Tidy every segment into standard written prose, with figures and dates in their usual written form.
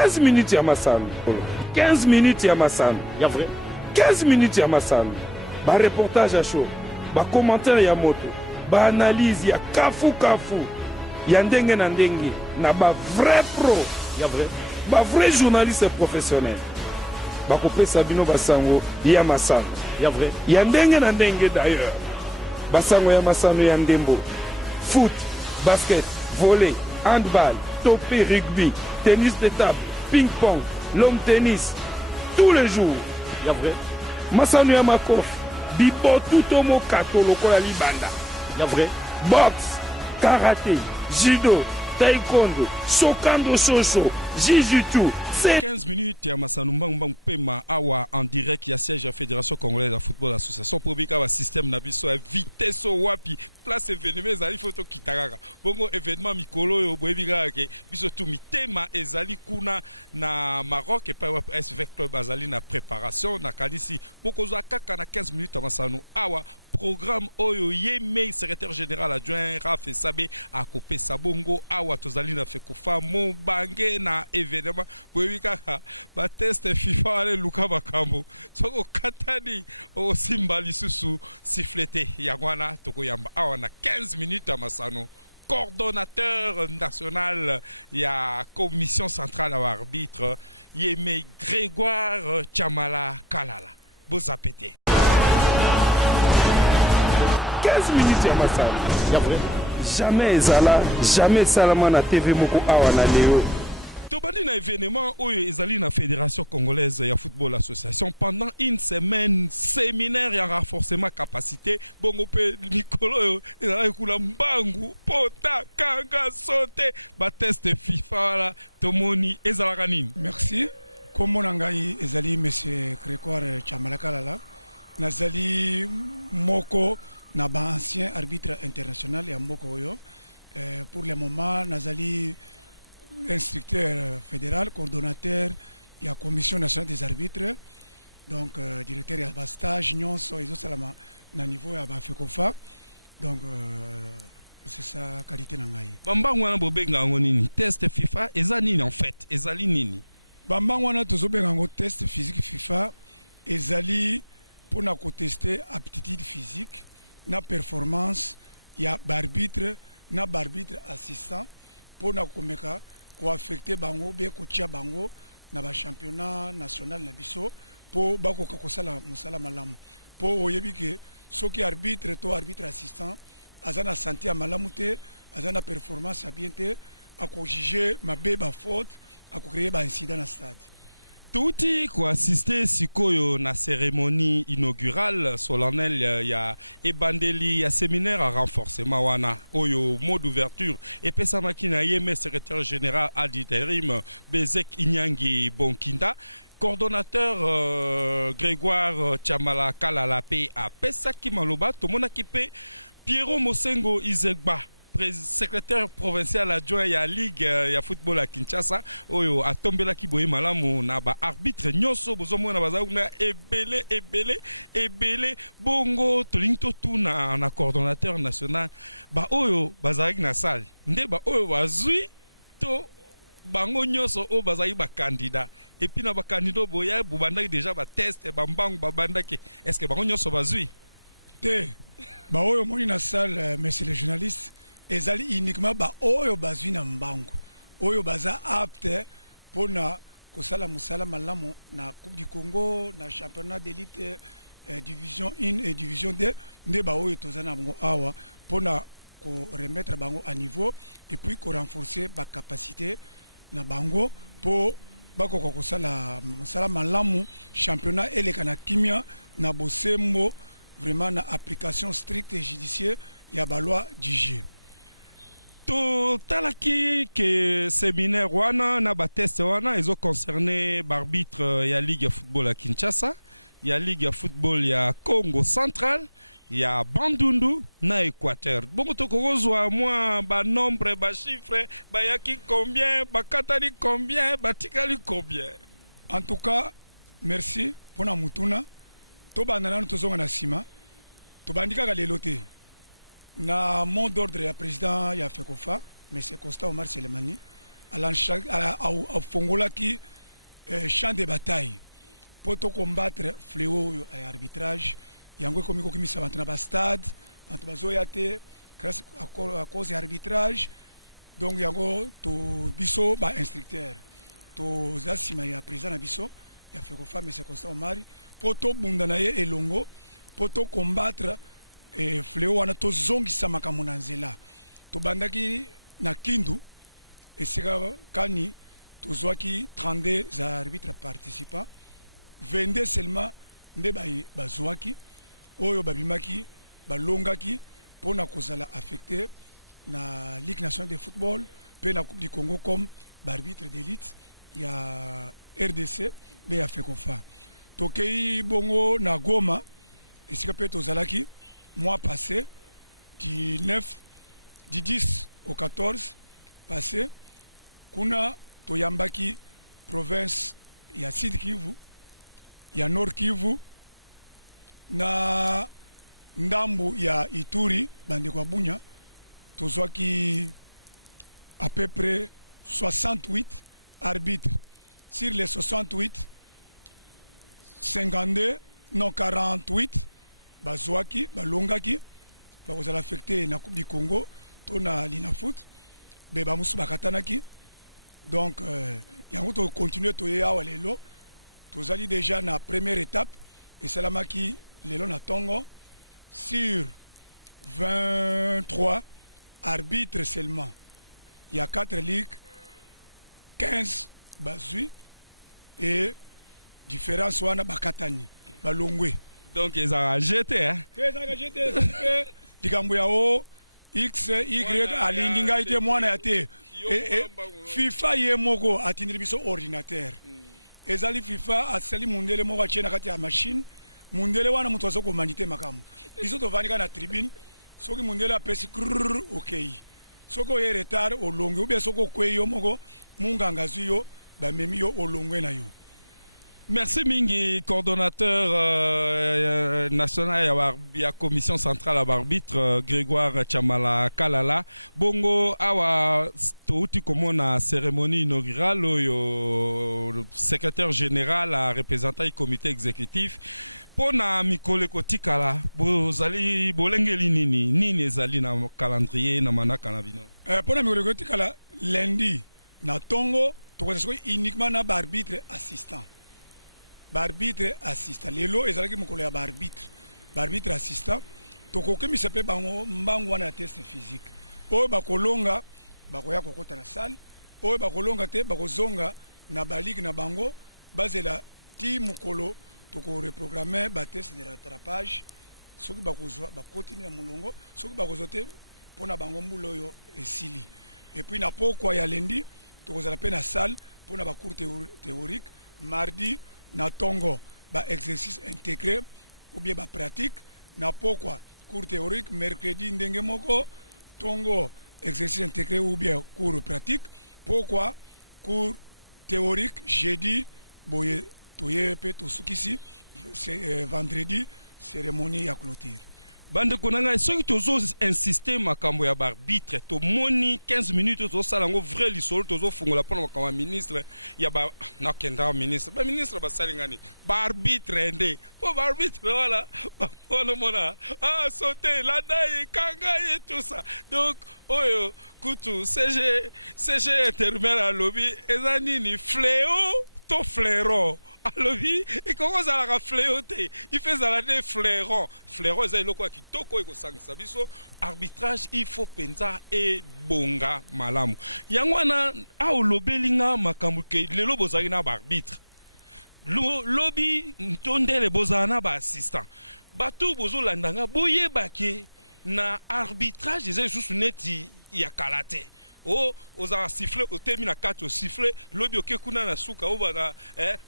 15 minutes ya masano 15 minutes ya masano ya vrai 15 minutes ya masano ba reportage à chaud ba commentaire ya moto ba analyse ya kafu ya ndenge na ndenge na ba vrai pro ya vrai ba vrai journaliste professionnel ba kopesa bino basango ya masano ya vrai ya ndenge na ndenge d'ailleurs basango ya masano ya ndembo foot basket volley handball topé rugby tennis de table ping-pong l'homme tennis tous les jours ya vrai masano ya makofi bibotu to mokato lokola libanda ya vrai boxe karaté judo taekwondo sokando soso jiu-jitsu 15 minutes ya masano mbangu pema awa en direct ya siège ya Fédération Congolaise de Football Association pour bika ba système na biso ya vitesse wapi place événement ezali photo kitakaka bongo événement mikolo yo boyebika ke biso tu mitema ezali kuna na Maroc et pas SV Club azali na préparation na kalisi bokozwa kaka na 15 minutes ya masano awa programme oyo yeme secrétaire général adjoint Rafe Sabe a kopé sabongo awa tozali na fekofa mo bange na événement boyebika ba test FIFA ale luka bakambo soko katani o simba lisusu siffleté yangwana toko yamba awa na 15 minutes à masano coordonnateur national ya commission centrale à arbitre yeme Grégoire Chamala Kalala bozapete 15 minutes ya masano ya vrai jamais ezala jamais salama na TV moko awa na leo tobandi na événement oyo ezali na Fédération Congolaise ya Football Association pendant une semaine séminaire ya renforcement capacité bongo pe mikolo oyo ezali kula mbangu pota kanga sote ba test FIFA la tomoni ezalaka nini. Merci comme ngai ezali monsieur Grégoire Chamala Kalala nazali moko na ba ancien arbitre international ya mboko oyo pour le moment nazali instructeur fédéral, coordonnateur, il y a commission nationale des arbitres, donc directeur il y a stage, nyonso izo salama na niveau ya ba fekofa, donc c'est ça qualité nangai. Bambangu wana bobenga ngo nini? Test FIFA eza nini en fait? Ezali nini? Bambangu wana tozobenga ngo test physique FIFA ezali pour na ko tester aptitude physique na performance ya barbitre na barbitre assistant pour na komeka ko affecter bango be ko tia bango na ba championnat national na biso po bako kokosala musala malamu po oyebike soki arbitre to arbitre assistant azana santé ya malamu te azana performance ya bien te ako juger mabe ba faute ako créer ba incident na stade. Touti ko assister sikoyo na cérémonie inaugurale solennelle ya ebandeli ya séminaire à renforcement wana oyo mot d'ouverture et pesa makina yeme secrétaire général ad interim Bezek Inyangi Bonkinda coordonnateur Grégoire Chamala Kalala pe a pesa ki maloba tomona ki pe Pierrot Mosengo Izegba secrétaire provincial adjoint ya ligue ya football à Kinshasa oyo atombela ki boye malamu na ba arbitre nyonso bozomona bazakuna ebele bongo tolinto tuna na coordonnateur national ba oyo bazaki na salle nde ba oyo bazui to bango nyonso o bazaki ba candidat et puis na ba candidat boya bubandaki déjà ba test ba mbangu ba bandaki est-ce que bango nyonso bazui te ba oyo moni na salle monsieur le journaliste ezali uniquement ba oyo bazwi na mbangu oyo baza apte pona kosala musala malamu na Coupe du Congo na championnat d'élite division 1 et division 2 nde ba oyo tozana bango awa pona ko remettre bango à niveau et puis ko renforcer ba capacité na bango po bako kosala musala malamu championnat eleka na kimia na bosembo vraiment na application stricte et judiciaire ya ba loi du jeu. Talaki que séminaire wana na ba test wana ils ont concerné l'arbitre ya ligue de football à Kinshasa, ya ligue de football ya Congo central, ya Bandundu na Équateur. Bongo tokozwa moi ba nombre ba chiffre ba yaki combien, ba katani combien, ba tikali combien. En tout cas, merci pour na mutuna. To banana tozonga na sima. To bandika ka lelote. Na mot d'ordre ya président ya Fekofa, M. Costa Omar Selemani, afongolaki champ de bataille pour combattre fléau et arbitrage. Yango komi kokimisa bantu na ba stade, bantu bazoya te grâce à cause de arbitrage. Donc yango to biso ba instructeur to zasima ya président na biso ya Fekofa mais c'est Constant Omari pour to bunda na ye elongo pour to combattre fléau wana to zongisa makambo na nzela. To bandaki na Kindu et c'est kani to zwaki 32 arbitres participants, 22 seulement nde ba zwaki oyo babimaki balongaki pona kozala affecté na Ligue nationale de football pe na Coupe du Congo comme arbitre d'élite ya RDC be ya Fekofa. Tokei bongo na Goma esika pe tozalaki mois passé du 10 au 14 passé kuna toyambaki province ya Sud Kivu ya Nord Kivu na ndambu ya Ituri bande kwa Bunya tozwaki à peu près 68 arbitres. Sur les 68 52 non 48 bazwaki balongaki bakozala affecté na Coupe du Congo to na Linafoot be bamusu bakatanaki. Donc yango to continuer to ya walelo tozali déjà na première étape et salamaki lelo na Tongo sur 23 arbitres seulement. Il y a 4 ligues, 15 bazui et différents wana bakatani balongwe. Donc ils ont jeté hein. Ils ont jeté likambo ya o X Y alinginga ite mwana ya te. FIFA ye moko atindiri biso ordinateur. Ezali FIFA asali mundele moko achena kati ya machine. Mundele wana mutu azo komandite makambo. Biso tovanika na tribune. Soki mundele apesi krrr okay. Soko ye retard olongwe ube soko kweyo moko munganga zuyo bamemi yo olongwe na yo. Merci mingi coordonnateur national ya commission centrale à arbitre Grégoire Chamala Kalala bongo awa touti komona cérémonie inaugurale yo secrétaire général a représentant du comité exécutif pona mikole kotikala bozali bolengeli nini ezali na calendrier na manaka na bino pona mikole kotikala lundi na Tongo tokozesiko uniquement na arbitre assistant. Barbitre assistant lelo ezalaki mokolo ya barbitre assistant tokoke misepe bango mbango wana test physique oyo bakolonga bakoya kokota na salle oyo bakolonga te bakozonga na baligue na bango bazela ti mokolo toko reprogrammer ba test de rattrapage soki bakozwa bakoti na mulongo soki bakozwa te pona bango mbulo oyo esili et puis na pokwa ya lundi tokozala pe na salle pona ba cours théorique mardi na Tongo ba exercice intégré ou bien ba pratique na pokwa cours théorique mercredi ndenge moko Tongo exercice intégré ou bien cours pratique pokwa cours théorique jeudi boye toye pe to sukisi c'est vendredi cérémonie ya clôture. Bande konanga soki tozo insister makambo ya arbitre to moni 15 minutes to salango vrai lisolo tozo fungola pona makambo ministre ya ba na kenda ministre ba ministre ba salingani ba arbitre ndé po ba arbitre wala ba mona sauter la daye kanga et tout ça. Donc oyo kutu CG intermédiaire à lobby ezani ni fléau to fléron alobi et comment ça la fléauté il fait ça des flairons c'est le quoi qui toko eko sangisa biso arbitrage il faut penza et bonga malamu yangwana a olobelinga makambu ke lelo bozali na arbitre lobi ntondele bozana ba assistant bato bozolandanga boyebake na arbitrage ezali susu neti ya kalate o oza siffler o termine 4 au siffler lobi okekuna na suka o bana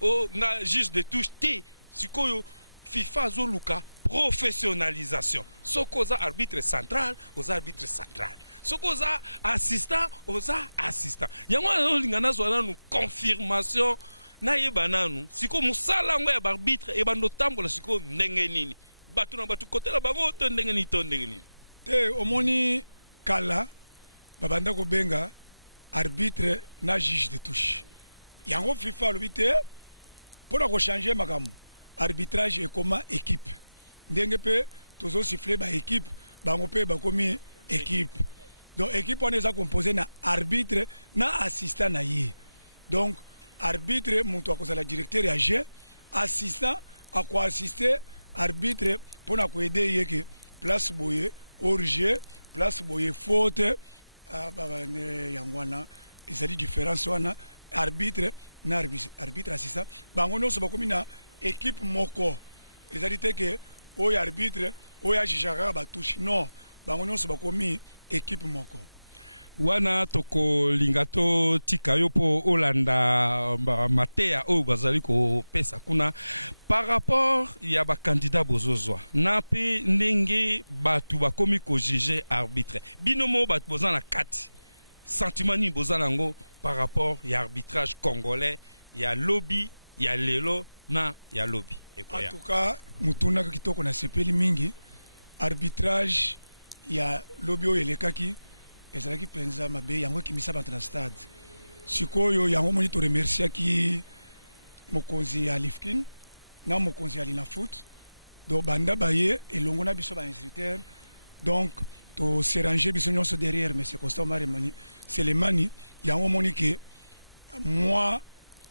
o na juge de touche te sikoyo FIFA zoluka professionnalisation soko oza arbitre central oza arbitre central soko oza assistant oza assistant yango olingana zwana nu confirmation na yebana nu siko musala ngo ya arbitre e bando tambola siko ndenge nini batu na batu kotela bango to ndenge ni to ndenge nini te omoni kala babanda ko benga arbitre na juge de touche yango FIFA alobi te mpona kochange makambo arbitrage ekoma équipe ndenge mpe tozosifle baéquipe bango mpe bakomi équipe donc équipe wana eza composé na arbitre na assistant na ye donc arbitre moto akozala directeur ya jeu assistant akoassiste arbitre mpona koede ye ke place boye hors jeu place boye faute yango wana ezali différence wana arbitre na arbitre assistant bango nyonso bakomi na équipe moko ezali te ke oyo arbitre oyo ajija kaka batouche non bango nyonso bakomi équipe moko wana tokolinga totika yo mpo olanda mateya oyo bazali kopesa kuna par rapport ya bakandidat bozozwa na mpe ndenge bato bakomi kojuge arbitre bino mo bato boza na kati sentiment nini boza nango par rapport ya arbitrage congolais ya lobi ya lelo na ya lobi en tout cas mutunaka kitoko na sepeli mingi arbitrage ya lobi oyo elekaki ezalaki mpenza mabe yango ekimisa bato na stade sikoyo yango moni toremerciaki mokonzi ya Lifkin na mokonzi ya Linafoot donc banda baye elongo na biso bainstructeur donc toserange biso nyonso derrière M. Constant Maremani Selemani yango moni ke mois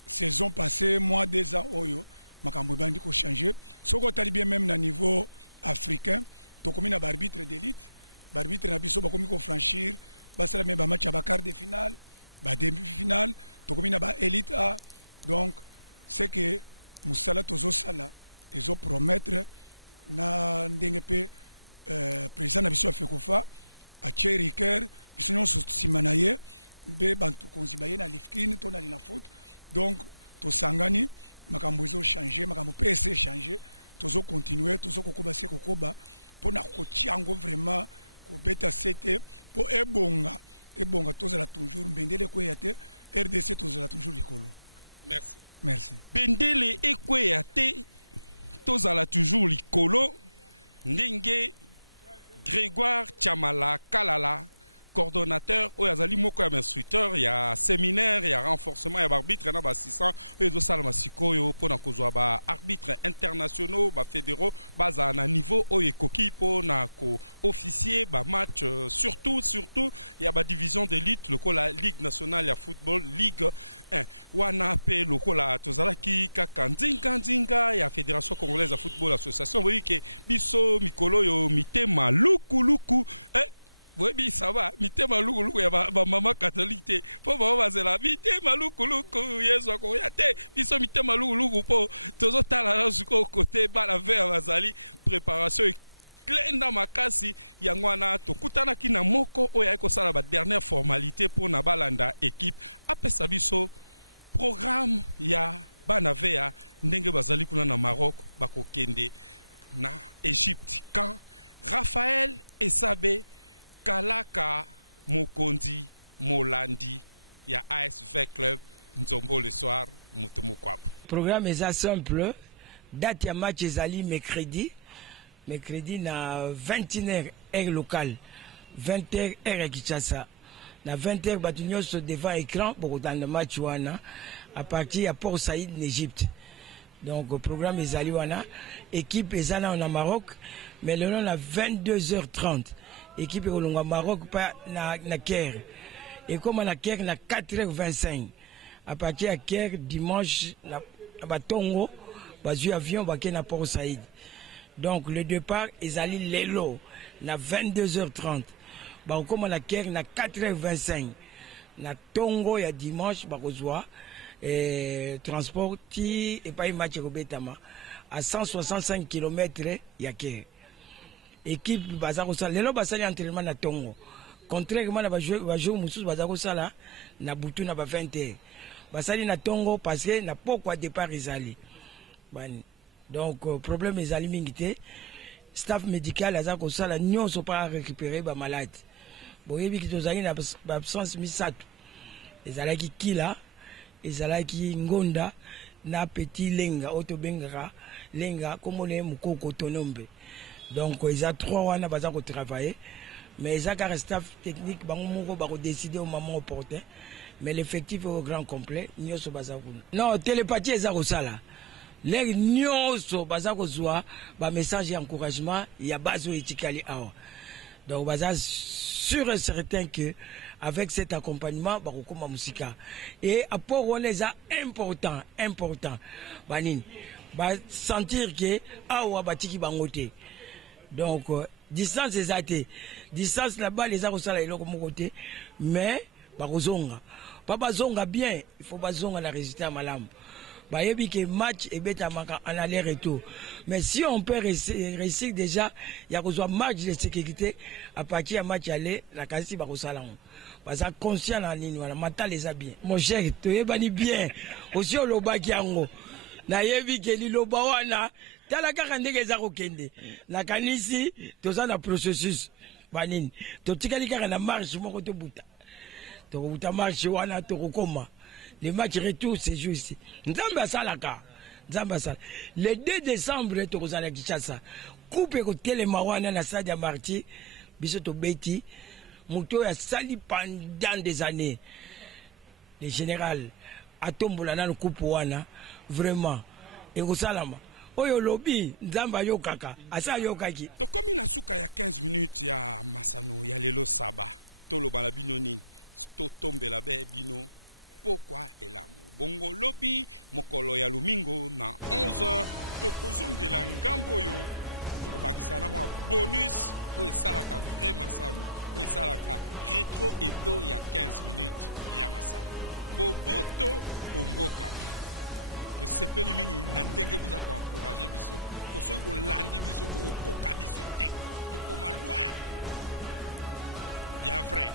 saison passée mois 2 ans oyo makambo ebandi kochange soki otali bien même na niveau africain tokomi na barbitre d'élite barbitre na biso bakomi kofranchir basala me bamatch ya quart de finale demi finale tokomi na élite A donc c'est que mosala tozosala ezopromettre na ndenge mpe président na biso ya FECOFA atie riker biso nyonso nsima na ye mpe bakonzi baye na Lifkin to na Linafoot donc tosangani makambo ezochange makambo mpe ese echange tozocontinue tozokokoba se kokoba mpona kotia yango vraiment kobeta sete mpo ebonga tozala toujours mbendele ekweya te RDC tozala toujours likolo. Merci. Bendele ekweya te tozala toujours likolo ndenge Grégoire Tchamala Kalala coordonnateur oyo azali moko ya instructeur ya séminaire ya renforcement ya arbitre na assistant oyo ezosala sikoyo mpona kozwa arbitre internationaux fédéraux baza na niveau oyo ekoki mpona ko-officier match surtout ya division d'élite lokola Ligue nationale ya football Ligue 1 wana mpe lokola tozalaki kaka nzinga ya Fédération congolaise ya football association boyi ke biso mikolo oyo mitema lukuluku oui, ça va. Mitema lukuluku ya mama catholique te. Po mama bazela mitema lukuluku yeso ko yate. Biso mitema lukuluku po tozo tala na zuko côté bala ver bazali préparation klenda makasi yangwana tokutana kina moko oya ko sala ba dernière formalité pour na balanda équipe apesa biso programme ya banavea ndenge bazali kuna na Maroc bakokende na Égypte quand Raphaël Esabe Kalaka Mokondi Molandi ya ASV Club Nzombo le soir Mutumukwapu. Programme est assez simple. Date ya match ezali mercredi na 21h heure locale, 20h heure Kinshasa. Na 20h batu nyonso devant écran pour dans le match wana à partir ya Port Saïd en Égypte. Donc programme ezali wana équipe ezana en Maroc mais le long à 22h30. Équipe au Maroc pas na Caire et comme à la Caire na 4h25 à partir de Caire dimanche na Tongo bazu avion ba na Port Saïd donc le départ ils allaient lelo na 22h30 ba comme à la Caire na 4h25 na Tongo ya dimanche ba kozwa transport et pas match robetama à 165 km ya Caire. Équipe bazako sala lelo basali entraînement na Tongo contrairement na ba joueur mususu bazako sala na butu na ba 20h basali na Tongo parce que na pourquoi départ ezali bani donc problème ezali mingité staff médical azako sala nyonso pas récupérer ba malade boyebi ki tozali na absence misato ezalaki kila ezalaki ngonda na petit lenga otobengaka lenga comme on est mukoko tonombe. Donc, ils ont 3 ans à travailler. mais ça car staff technique bango moko bako décider au moment opportun mais l'effectif est au grand complet nyoso baza kuna non télépathie eza ko sala les nyoso baza ko zwa ba message d'encouragement ya bazo etikali awa donc baza sûr et certain que avec cet accompagnement bakokoma musika et apport on les a important banini ba sentir que awa batiki bangote donc distance ezate distance là-bas les a kosala eloko mokote mais bakozonga pas bazonga bien il faut bazonga la résultat malamu bayebi que match et betamaka en aller retour mais si on peut réussir déjà il y a besoin match de sécurité à partir du match aller la kasi bakosala parce que conscient en ligne voilà mental les a bien mon cher tu yebani bien aussi au lobaki yango na yebi que liloba wana tala kaka ndenge za kokende la kanisi toza na processus banini totikali kaka na marche moko to buta marche wana to kokoma le match retour c'est juste nzamba salaka le 2 décembre to kozala Kinshasa coupe ko telema wana na stade ya Marti biso to beti moto ya sali pendant des années le général atombola na coupe wana vraiment et ko salama oyo lobi nzamba yokaka asa yokaki tokomi na suka ya 15 minutes ya masano ya lelo saba toloba la bino nini totombela be bino pourquoi elamu bongo lobi mokolo ya lumingo na 11h tokozongela ngambo oyo kobakisa na mwa bonus oyo esalaka vrai masano oyo esalaka retro hebdo ya 15 minutes ya masano boboto omboka tosepeli mingi na ndenge boza koencourage biso po soki bolandi biso bokokoka biso te tokoma loin ya vrai